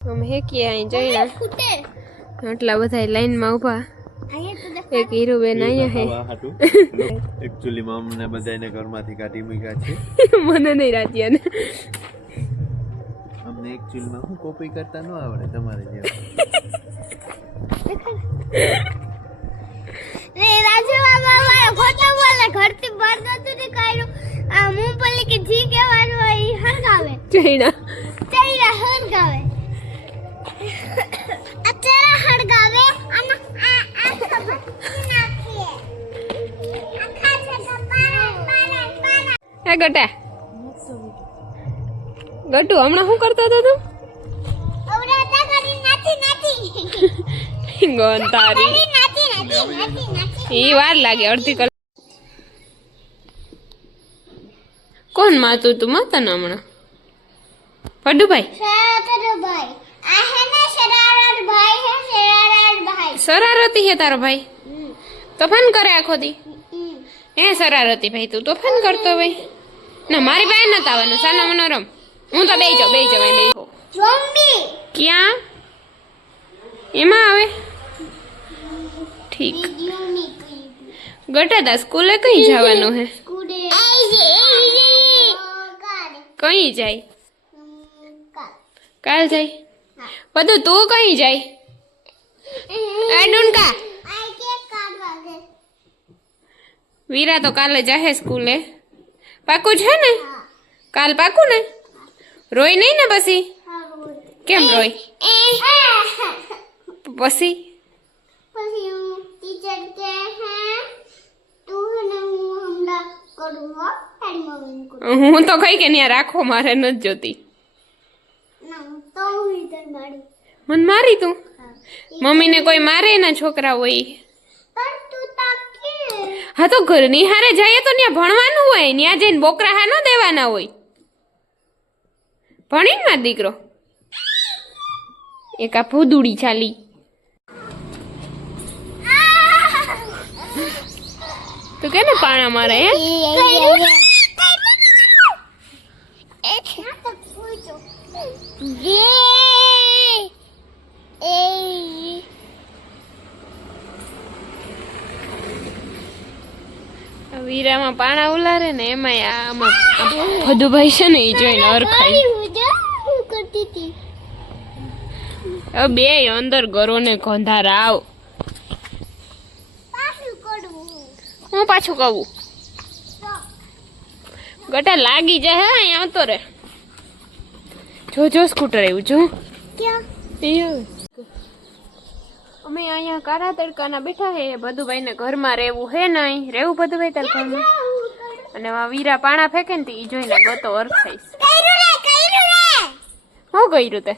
हम हे किए आई जईना એટલા બધા લાઈન માં ઊભા એક હીરુબેન અહીંયા હે एक्चुअली માં અમને બધાને ઘરમાંથી કાઢી મૂક્યા છે મને નહીં રાજીયા ને અમને एक्चुअली માં હું કોપી કરતા ન આવડે તમારે જેવું રે રાજુ બાબા ફોટો બોલે ઘરથી બહાર નતું નીકળ્યું આ મૂંગફળી કે જી કહેવાનું હોય ઈ હરગાવે જઈના હરગાવે અત્યારે હરગાવે અને આ ખબર નાખીએ આખા જગા પારા હે ગટા ગટુ હમણાં શું કરતો હતો તું ઓવરાતા કરી નાતી ગોંતારી નાતી ઈ વાર લાગે અડધી કલાક કોણ માતું તું માતા ને હમણાં પડુભાઈ ભાઈ આ હે ને શરારત ભાઈ શરારતી હે તારો ભાઈ તોફાન કરે આખો દી હે શરારતી ભાઈ તું તોફાન કરતો ભાઈ ના મારી પાસે નતા આવવાનું સાનો મનોરમ હું તો બેહી જાઉં ઝોમ્બી ક્યાં એમાં આવે ઠીક ગટાતા સ્કૂલે કઈ જવાનું હે કઈ જાય કાલ જાય બધું તું કઈ જાય એ ડુનકા વીરા તો કાલે જાહે સ્કૂલે પાકું છે ને કાલ પાકું ને રોય નહીં ને પછી કેમ રોય પછી टीचर के हैं तू ने हमला करूंगा तारी मम्मी को હું તો કઈ કે ત્યાં રાખો મારે નથી જોતી ना तो इधर मारी મન મારી તું મમ્મીને કોઈ મારે ના છોકરા હોય पर तू ताके હા તો ઘરની હારે જઈએ તો ત્યાં ભણવાનું હોય ત્યાં જઈને બોકરા હા ન દેવાના હોય ભણીને માર દીકરો એક આ ભૂદુડી ચાલી તું કેને પાણા મારે હે વીરામાં પાણા ઉલારે ને એમાં આમાં ભદુભાઈ છે ને એ જોઈને અરખાઈ करती थी બે અંદર ગરો ને ગંધારા આવ पासू करूं હું પાછું કહું ગટા લાગી જાય હે અહીંયા આવતો રે જો સ્કૂટર આવ્યું જો क्या અમે અહીંયા કાળા તડકાના બેઠા હે ભદુભાઈ ને ઘરમાં રહેવું હે નહીં રહેવું ભદુભાઈ તાર ઘરમાં અને આ વીરા પાણા ફેંકે ને ઈ જોઈને ગતો અરખાઈશ હું કર્યું તે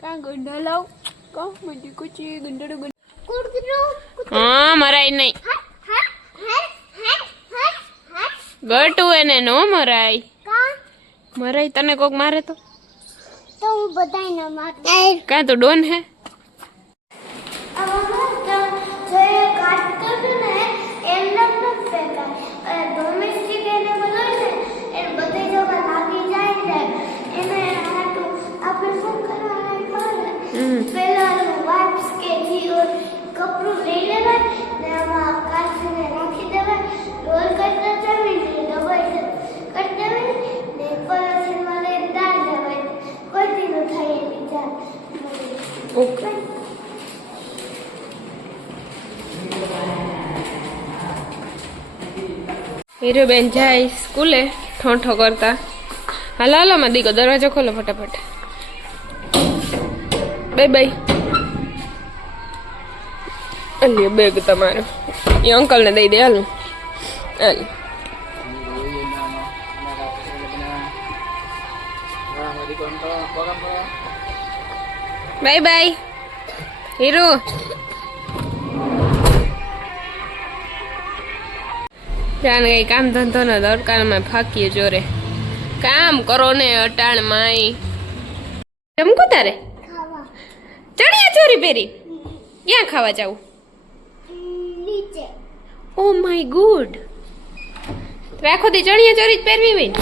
કા ગુંડા લાવ કા મુજી કુચી ગુંડડો હા મરાય નહીં ગટુ એને નો મરાય મરાય તને કોક મારે તો હું બધાને માર કા તો ડોન હે કપડું લઈ લેવાય ને આમાં કાચને રાખી દેવાય રોલ કરતા જમીને દબાઈ કરી દેવાય ને પલાસીમાં લઈ દાળ દેવાય કોઈ દીનો થાય એની જાત ઓકે હીરુબેન જાય સ્કૂલે ઠોઠો કરતા હાલો હાલો માં દીકો દરવાજો ખોલો ફટાફટ બાય બાય અલ્યો બેગ તમારો એ અંકલ ને દઈ દે હાલ હાલ બાય બાય હીરુ જાણ કઈ કામ ધંધો ને દરકારમાં ફાકીએ જોરે કામ કરો ને અટાણ માય જમકું તારે ચણિયા ચોરી પહેરી ક્યાં ખાવા જાવું નીચે ઓ માય ગોડ રાખો તે ચણિયા ચોરી જ પહેરવી હોય ને.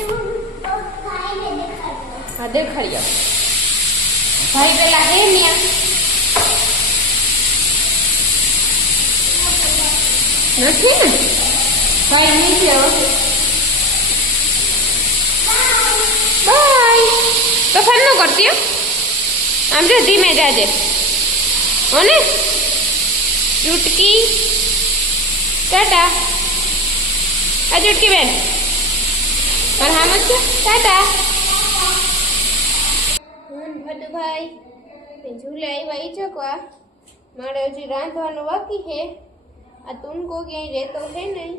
ખાઈને દેખાડો. હા દેખાડી આવો. ભાઈ પેલા હે ન્યા નથી ને ભાઈ નીચે આવો. બાય તો ફોન ન કરતી હો. આમ જો ધીમે જાજે હો ને. ચૂટકી ટાટા. આ ચૂટકી બેન મારે હામ જ છે. ટાટા ભાઈ ઝૂલે આવ્યા ઈ ચકવા. મારે હજી રાંધવાનું બાકી છે. આ તુનકો ક્યાંય રહેતો છે નહીં.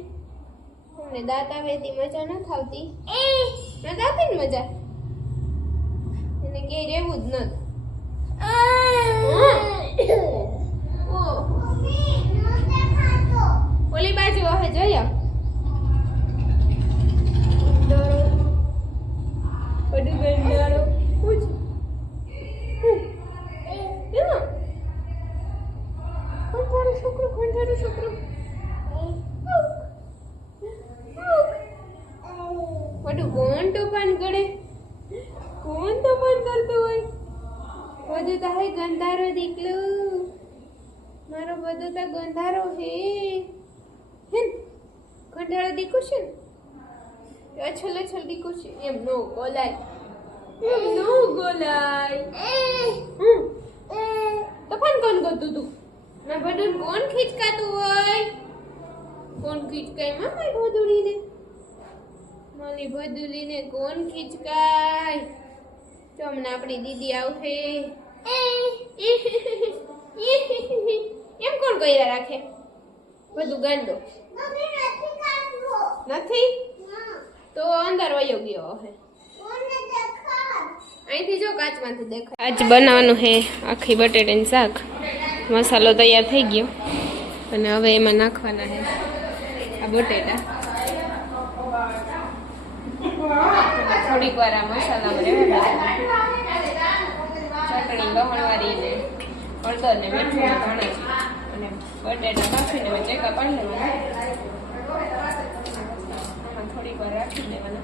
અમને દાંત આવેથી મજા નથી આવતી. નથી આવતી ને મજા. એને ક્યાંય રહેવું જ નથી. ઓલી બાજુ હવે જોયો કોણ તોફાન કરે? કોણ તોફાન કરતો હોય? બધું તારે ગંધારો દીકલું. મારો બધું તો ગંધારો હે. ગંધારો દીકું છે ને? અછલ અછલ દીકું છે. એમ નો ગોલાય. એમ નો ગોલાય. તોફાન કોણ કરતું તું? ના બધું કોણ ખીચકાતું હોય? કોણ ખીચકાય મારી ભદુડીને? મારી ભદુડીને કોણ ખીચકાય? તો હમણાં આપણી દીદી આવશે. એમ કોણ કર્યા રાખે? બધું ગાંડો નથી તો અંદર વયો ગયો હે. અહીંથી જો કાચમાંથી દેખાય. આજ બનાવવાનું છે આખી બટેટાનું શાક. મસાલો તૈયાર થઈ ગયો અને હવે એમાં નાખવાના છે આ બટેટા. થોડીક વાર આ મસાલામાં રહેવા ચટણી લવણવાળી ને હળદર ને મીઠું ને ધાણા અને બટેટા નાખીને મેં ચેકા પાડી લેવાના. થોડીક વાર રાખી દેવાના.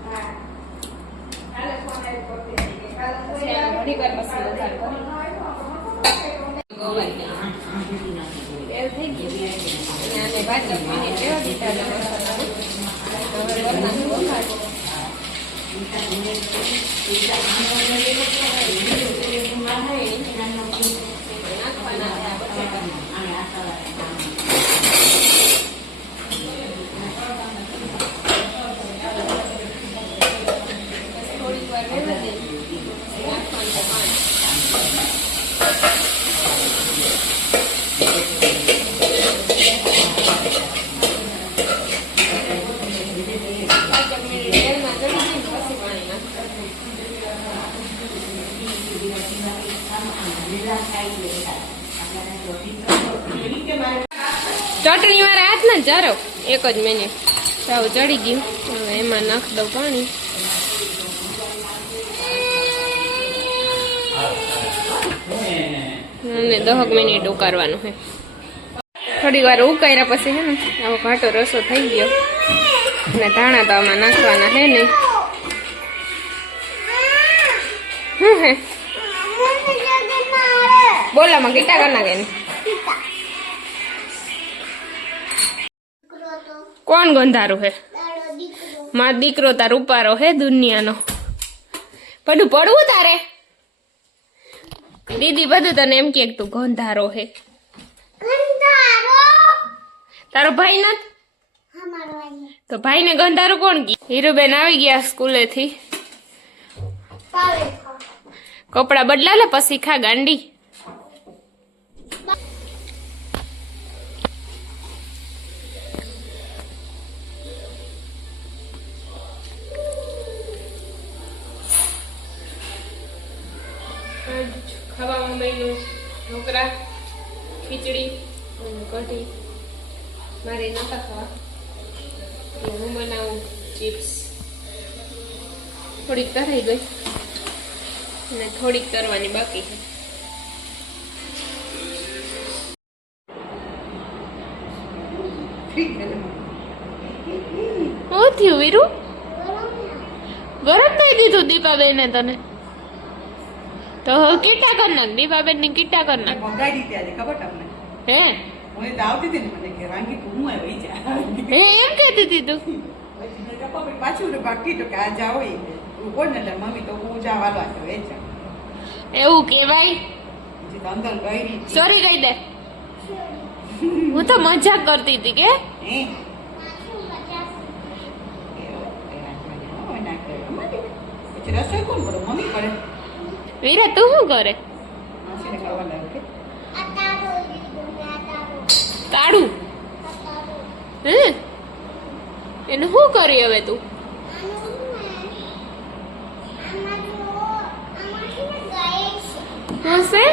ઘણી વાર પછી વધારે થઈ ગયું અને ભાજી મિનિટ રહેવા દીધા મસાલા. હવે વરનાનું વઘાર થોડીક વાર રહેવા દે. ચટણી વાળા હાથ ને જારો એક જ મિનિટ સાવ ચડી ગયું. હવે એમાં નાખી દઉં પાણી. અને 10 મિનિટ ઉકાળવાનું છે. થોડી વાર ઉકાળ્યા પછી હે ને આવો ઘાટો રસો થઈ ગયો અને ધાણા તો આમાં નાખવાના હે ને. શું હે બોલામાં ગીટા કર નાખે ને. કોણ ગંધારું હે? મારો દીકરો તાર ઉપારો હે દુનિયાનો. બધું પડવું તારે. દીદી બધું તને એમ કે તું ગંધારો હે. તારો ભાઈ નત તો ભાઈ ને ગંધારું કોણ કી? હીરુબેન આવી ગયા સ્કૂલે થી. કપડા બદલા લે પછી ખા ગાંડી. ખાવામાં બન્યું ઢોકળા, ખીચડી અને કઢી. મારે નતા ખાવા એટલે હું બનાવું ચિપ્સ. થોડીક તરાઈ ગઈ અને થોડીક તરવાની બાકી છે. હું થયું વીરુ ગરમ ગરમ થઈ દીધું દીપાબેને તને તો હવે કીટા કર નાખ દીપાબેન ની કીટા કર નાખ મંગાઈ દીધી આજે ખબર તમને હે હું તો આવતી હતી ને મને કે રાંગી તું હું આવી જા હે એમ કહેતી હતી તું પાછું બાકી તો કે આ જાઓ એ કોણ ને એટલે મમ્મી તો હું જા વાળવા છો એ જા એવું કેવાય પછી તો અંદર ગઈ રહી સોરી કહી દે હું તો મજાક કરતી હતી કે હે પછી રસોઈ કોણ કરે મમ્મી કરે વીરા તું શું કરે માસીને કરવા લાગે કે આટારો લીધો ને આટારો તાળું હે એનું શું કરી હવે તું શું છે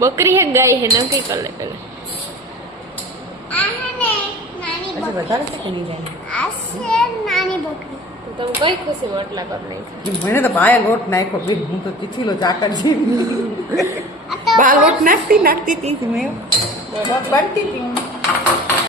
બકરી હે ગાય હે નક્કી કર લે પેલા પછી વધારે છે કે નહીં જાય તો તમે કઈ ખુશી માટલા કર નાખી મને તો બાય લોટ નાખ્યો ભાઈ હું તો તીખીલો ચાકર જેવી બા લોટ નાખતી હતી મેં બનતી હતી